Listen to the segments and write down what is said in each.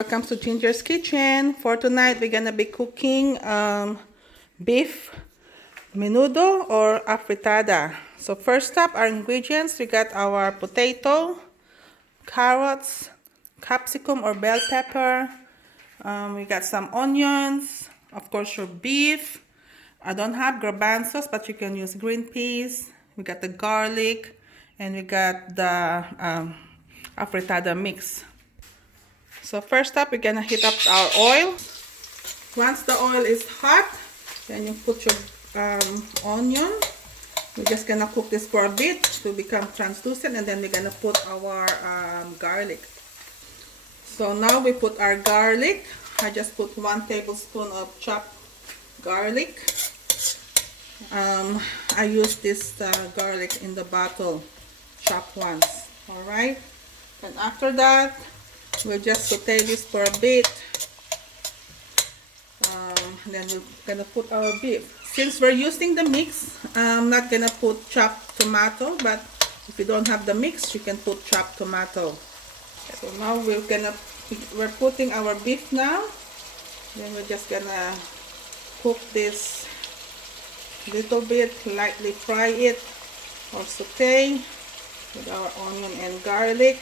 Welcome to Ginger's Kitchen. For tonight, we're gonna be cooking beef menudo or afritada. So first up, our ingredients, we got our potato, carrots, capsicum or bell pepper. We got some onions, of course your beef. I don't have garbanzos, but you can use green peas. We got the garlic, and we got the afritada mix. So first up, we're gonna heat up our oil. Once the oil is hot, then you put your onion. We're just gonna cook this for a bit to become translucent, and then we're gonna put our garlic. So now we put our garlic. I just put 1 tablespoon of chopped garlic. I use this garlic in the bottle, chopped ones. All right, and after that, we'll just saute this for a bit. Then we're gonna put our beef. Since we're using the mix, I'm not gonna put chopped tomato, but if you don't have the mix, you can put chopped tomato. So now we're putting our beef now. Then we're just gonna cook this little bit, lightly fry it or saute with our onion and garlic.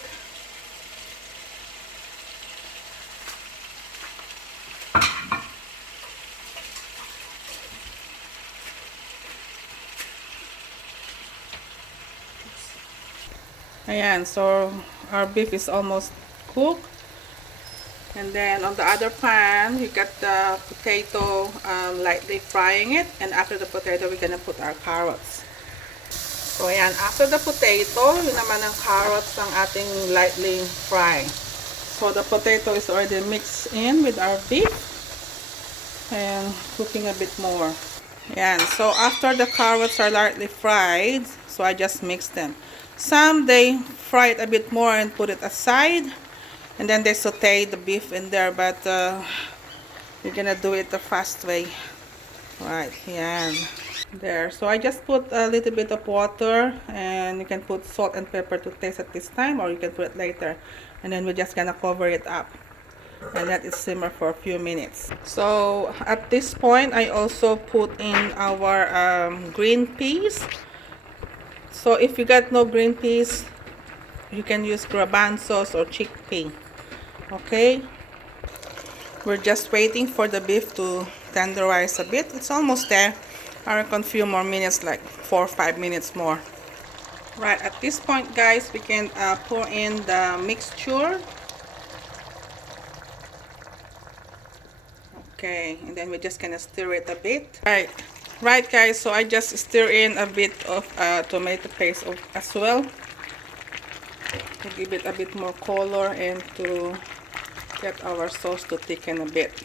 Ayan, so our beef is almost cooked. And then on the other pan, you got the potato, lightly frying it. And after the potato, we're gonna put our carrots. So ayan, after the potato, yun naman ang carrots ang ating lightly fry. So the potato is already mixed in with our beef. And cooking a bit more. Ayan, so after the carrots are lightly fried, so I just mix them. Some they fry it a bit more and put it aside, and then they saute the beef in there, but we're gonna do it the fast way. Right, yeah, there. So I just put a little bit of water, and you can put salt and pepper to taste at this time, or you can put it later. And then we're just gonna cover it up and let it simmer for a few minutes. So at this point, I also put in our green peas. So if you got no green peas, you can use garbanzos or chickpea. Okay, we're just waiting for the beef to tenderize a bit. It's almost there. I reckon a few more minutes, like 4 or 5 minutes more. Right, at this point, guys, we can pour in the mixture. Okay, and then we're just gonna stir it a bit. Right guys, so I just stir in a bit of tomato paste as well to give it a bit more color and to get our sauce to thicken a bit.